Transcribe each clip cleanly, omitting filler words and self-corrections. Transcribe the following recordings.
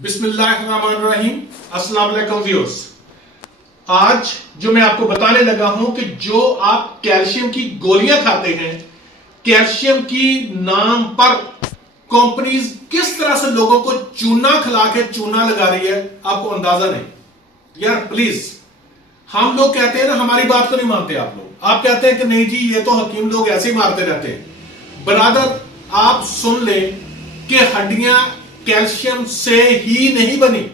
बिस्मिल्लाहिर्रहमानिर्रहीम। अस्सलाम वालेकुम व्यूअर्स। आज जो मैं आपको बताने लगा हूं कि जो आप कैल्शियम की गोलियां खाते हैं, कैल्शियम की नाम पर कंपनीज किस तरह से लोगों को चूना खिला के चूना लगा रही है, आपको अंदाजा नहीं। यार प्लीज, हम लोग कहते हैं ना, हमारी बात को नहीं मानते आप लोग। आप कहते हैं कि नहीं जी, ये तो हकीम लोग ऐसे ही मारते रहते हैं। बरादर, आप सुन ले कि हड्डियां कैल्शियम से ही नहीं बनी,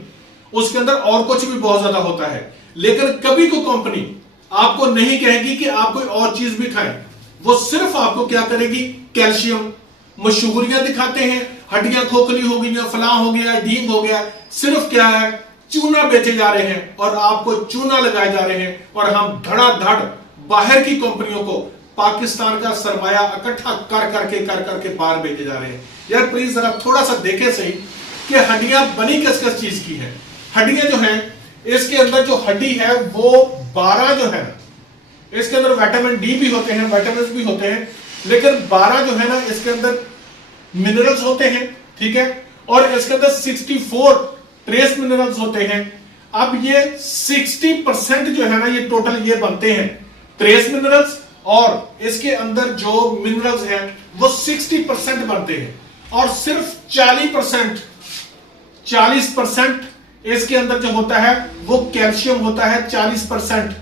उसके अंदर और कुछ भी बहुत ज्यादा होता है। लेकिन कभी को कंपनी आपको नहीं कहेगी कि आप कोई और चीज भी खाएं। वो सिर्फ आपको क्या करेगी, कैल्शियम मशहूरियां दिखाते हैं, हड्डियां खोखली हो गई, फलां हो गया, ढींग हो गया। सिर्फ क्या है, चूना बेचे जा रहे हैं और आपको चूना लगाए जा रहे हैं। और हम धड़ाधड़ बाहर की कंपनियों को पाकिस्तान का सरमाया इकट्ठा कर करके बाहर भेजे जा रहे हैं। यार प्लीज जरा थोड़ा सा देखें सही कि हड्डियां बनी किस किस चीज की है। हड्डियां जो हैं, इसके अंदर जो हड्डी है वो 12 जो है, इसके अंदर विटामिन डी भी होते हैं, विटामिन भी होते हैं, लेकिन 12 जो है ना, इसके अंदर मिनरल्स होते हैं, ठीक है। और इसके अंदर 64 ट्रेस मिनरल्स होते हैं। अब ये 60% जो है ना, ये टोटल ये बनते हैं ट्रेस मिनरल्स, और इसके अंदर जो मिनरल्स हैं वो 60% बनते हैं। और सिर्फ 40% इसके अंदर जो होता है वो कैल्शियम होता है। 40%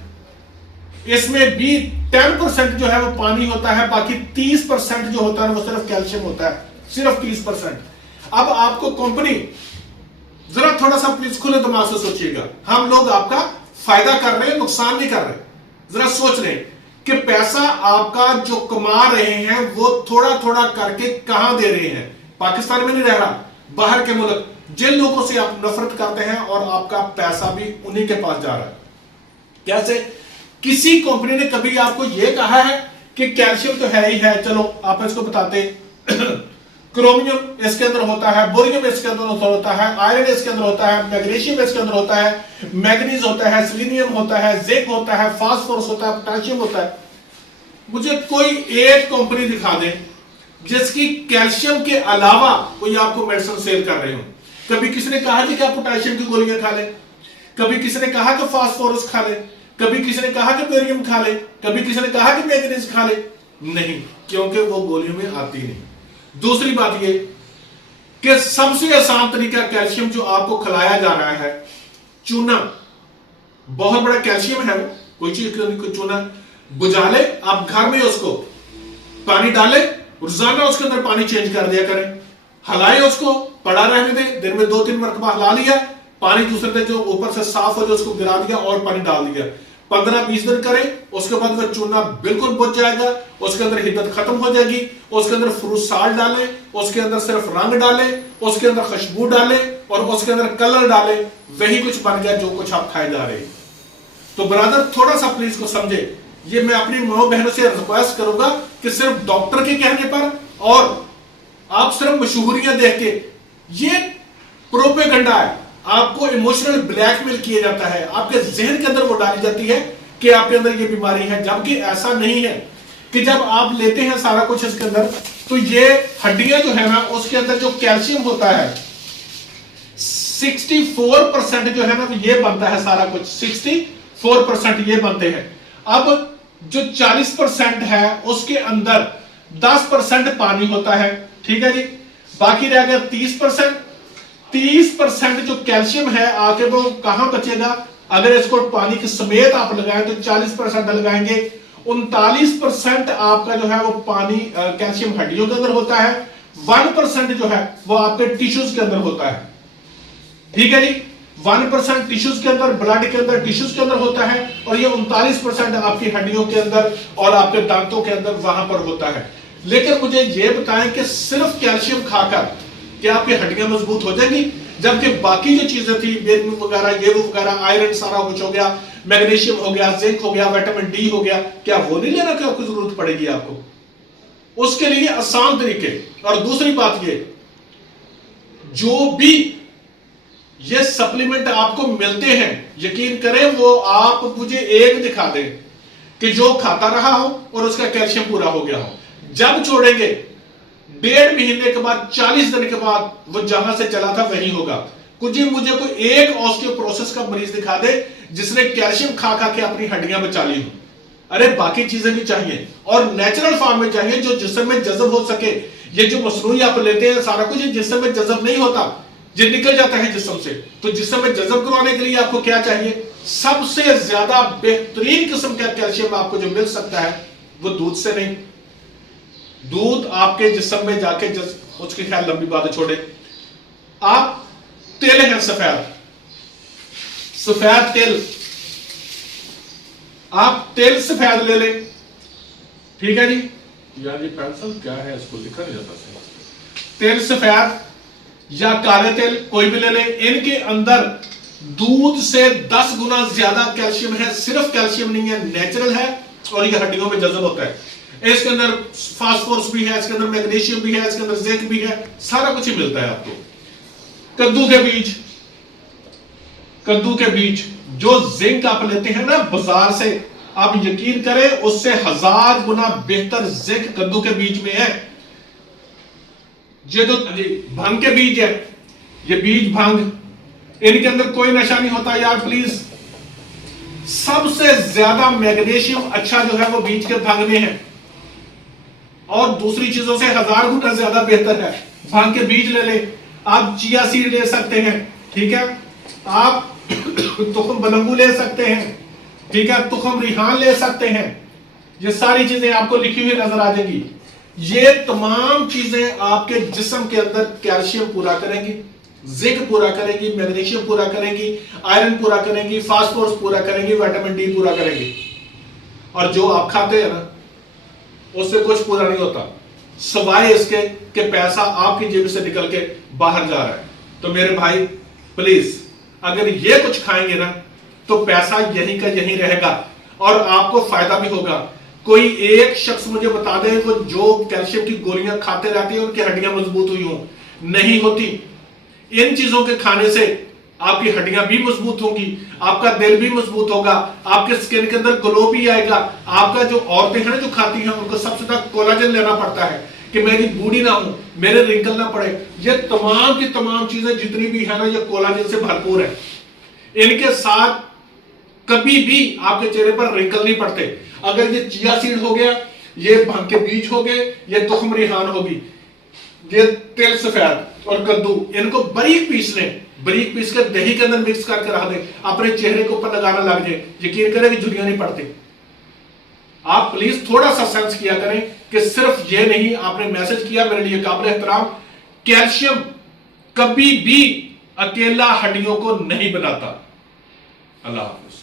इसमें भी 10% जो है वो पानी होता है, बाकी 30% जो होता है वो सिर्फ कैल्शियम होता है, सिर्फ 30%। अब आपको कंपनी, जरा थोड़ा सा प्लीज खुले दिमाग से सोचिएगा, हम लोग आपका फायदा कर रहे हैं, नुकसान नहीं कर रहे। जरा सोच रहे हैं कि पैसा आपका जो कमा रहे हैं वो थोड़ा थोड़ा करके कहां दे रहे हैं। पाकिस्तान में नहीं रह रहा, बाहर के मुल्क, जिन लोगों से आप नफरत करते हैं, और आपका पैसा भी उन्हीं के पास जा रहा है। कैसे? किसी कंपनी ने कभी आपको यह कहा है कि कैल्शियम तो है ही है, चलो आप इसको बताते क्रोमियम इसके अंदर होता है, बोरियम इसके अंदर होता है, आयरन इसके अंदर होता है, मैग्नीशियम इसके अंदर होता है, मैग्नीज होता है, सेलेनियम होता है, जिंक होता है, फास्फोरस होता है, पोटेशियम होता है। मुझे कोई एक कंपनी दिखा दे जिसकी कैल्शियम के अलावा कोई आपको मेडिसिन सेल कर रहे हो। कभी किसी ने कहा कि क्या पोटेशियम की गोलियां खा ले, कभी किसी ने कहा कि फास्फोरस खा ले, कभी किसी ने कहा कि बोरियम खा ले, कभी किसी ने कहा कि मैग्नीज खा ले। नहीं, क्योंकि वो गोलियों में आती नहीं। दूसरी बात ये कि सबसे आसान तरीका कैल्शियम जो आपको खिलाया जा रहा है, चूना। बहुत बड़ा कैल्शियम है वो, कोई चीज को चूना बुझा ले, आप घर में उसको पानी डाले, रोजाना उसके अंदर पानी चेंज कर दिया करें, हलाए उसको, पड़ा रहने दें, दिन में 2-3 मरतबा हिला लिया, पानी दूसरे दिन जो ऊपर से साफ हो जाए उसको गिरा दिया और पानी डाल दिया। 15-20 दिन करें, उसके बाद वह चूना बिल्कुल बुझ जाएगा, उसके अंदर हिद्दत खत्म हो जाएगी। उसके अंदर फ्रूट साल्ट डालें, उसके अंदर सिर्फ रंग डालें, उसके अंदर खुशबू डालें और उसके अंदर कलर डालें, वही कुछ बन गया जो कुछ आप खाए जा रहे हैं। तो ब्रदर, थोड़ा सा प्लीज को समझे। ये मैं अपनी माँ बहनों से रिक्वेस्ट करूंगा कि सिर्फ डॉक्टर के कहने पर और आप सिर्फ मशहूरियां देख के, ये प्रोपेगेंडा है, आपको इमोशनल ब्लैकमेल किया जाता है, आपके जहन के अंदर वो डाली जाती है कि आपके अंदर ये बीमारी है, जबकि ऐसा नहीं है। कि जब आप लेते हैं सारा कुछ इसके अंदर, तो ये हड्डियां जो है ना, उसके अंदर जो कैल्शियम होता है 64% जो है ना, ये बनता है सारा कुछ, 64% ये बनते हैं। अब जो 40% है उसके अंदर 10% पानी होता है, ठीक है जी। बाकी रह गया 30%। 30% जो कैल्शियम है आके वो कहां बचेगा? अगर इसको पानी के समेत आप लगाएं तो 40% लगाएंगे, 39% आपका जो है वो पानी कैल्शियम हड्डियों के अंदर होता है, 1% जो है वो आपके टिश्यूज के अंदर होता है, ठीक है जी। 1% टिश्यूज के अंदर, ब्लड के अंदर, टिश्यूज के अंदर होता है, और ये 39% आपकी हड्डियों के अंदर और आपके दांतों के अंदर वहां पर होता है। लेकिन मुझे ये बताएं कि सिर्फ कैल्शियम खाकर क्या आपकी हड्डियां मजबूत हो जाएंगी? जबकि बाकी जो चीजें थी, बेन वगैरह, ये वो वगैरह, आयरन सारा कुछ हो गया, मैग्नीशियम हो गया, जिंक हो गया, विटामिन डी हो गया, क्या वो नहीं लेना की आपको जरूरत पड़ेगी? आपको उसके लिए आसान तरीके। और दूसरी बात ये, जो भी ये सप्लीमेंट आपको मिलते हैं, यकीन करें वो आप मुझे एक दिखा दें कि जो खाता रहा हो और उसका कैल्शियम पूरा हो गया हो। जब छोड़ेंगे 1.5 महीने के बाद, 40 दिन के बाद, वो जहां से चला था वही होगा। कुछ ही मुझे कोई एक ऑस्टियोपोरोसिस का मरीज दिखा दे जिसने कैल्शियम खा खा के अपनी हड्डियां बचा ली हो। अरे बाकी चीजें भी चाहिए और नेचुरल फॉर्म में चाहिए जो जिस्म में जज़ब हो सके। ये जो मसनूई आप लेते हैं सारा कुछ जिस्म में जज़ब नहीं होता, ये निकल जाता है जिस्म से। तो जिस्म में जज़ब करवाने के लिए आपको क्या चाहिए? सबसे ज्यादा बेहतरीन किस्म का कैल्शियम आपको जो मिल सकता है वो दूध से नहीं। दूध आपके जिस्म में जाके उसकी ख्याल लंबी बातें छोड़े, आप तेल है सफेद तेल, आप तेल सफेद ले लें, ठीक है जी। यार ये पेंसिल क्या है, इसको लिखा नहीं जाता सही। तेल सफेद या काले तेल कोई भी ले लें, इनके अंदर दूध से 10 गुना ज्यादा कैल्शियम है। सिर्फ कैल्शियम नहीं है, नेचुरल है और ये हड्डियों में जज़ब होता है। इसके अंदर फास्फोरस भी है, इसके अंदर मैग्नीशियम भी है, इसके अंदर जिंक भी है, सारा कुछ ही मिलता है आपको। कद्दू के बीज जो जिंक आप लेते हैं ना बाजार से, आप यकीन करें उससे 1000 गुना बेहतर जिंक कद्दू के बीज में है। ये जो भांग के बीज है, ये बीज भांग, इनके अंदर कोई नशा नहीं होता यार प्लीज। सबसे ज्यादा मैग्नीशियम अच्छा जो है वो बीज के भांग में है और दूसरी चीजों से 1000 गुना ज्यादा बेहतर है। भांग के बीज ले ले, आप चिया सीड ले सकते हैं, ठीक है, आप तुखम बलंगू ले सकते हैं, ठीक है, तुखम रिहान ले सकते हैं। ये सारी चीजें आपको लिखी हुई नजर आ जाएंगी। ये तमाम चीजें आपके जिस्म के अंदर कैल्शियम पूरा करेंगी, जिंक पूरा करेंगी, मैग्नीशियम पूरा करेंगी, आयरन पूरा करेंगी, फास्फोरस पूरा करेंगी, विटामिन डी पूरा करेंगी। और जो आप खाते हैं ना उससे कुछ पूरा नहीं होता सवाए इसके कि पैसा आपकी जेब से निकल के बाहर जा रहा है। तो मेरे भाई प्लीज अगर ये कुछ खाएंगे ना तो पैसा यहीं का यहीं रहेगा और आपको फायदा भी होगा। कोई एक शख्स मुझे बता दे वो जो कैल्शियम की गोलियां खाते रहते हैं उनकी हड्डियां मजबूत हुई हो, नहीं होती। इन चीजों के खाने से आपकी हड्डियां भी मजबूत होंगी, आपका दिल भी मजबूत होगा, आपके स्किन के अंदर ग्लो भी आएगा। आपका जो औरतें हैं जो खाती हैं उनको सबसे ज्यादा कोलाजन लेना पड़ता है कि मेरी बूढ़ी ना हो, मेरे रिंकल ना पड़े। ये तमाम की तमाम चीजें जितनी भी है ना ये कोलाजन से भरपूर है। इनके साथ कभी भी आपके चेहरे पर रिंकल नहीं पड़ते। अगर ये चिया सीड हो गया, ये भांग के बीज हो गए, ये तुखम रिहान होगी, ये तेल सफेद और कद्दू, इनको बारीक पीस लें, बारीक पीस कर दही के अंदर मिक्स करके रख दें, अपने चेहरे के ऊपर लगाना लग जाए, यकीन करें कि झुर्रियां नहीं पड़ती। आप प्लीज थोड़ा सा सेंस किया करें कि सिर्फ ये नहीं, आपने मैसेज किया मेरे लिए काबिल एहतराम। कैल्शियम कभी भी अकेला हड्डियों को नहीं बनाता। अल्लाह हाफिज।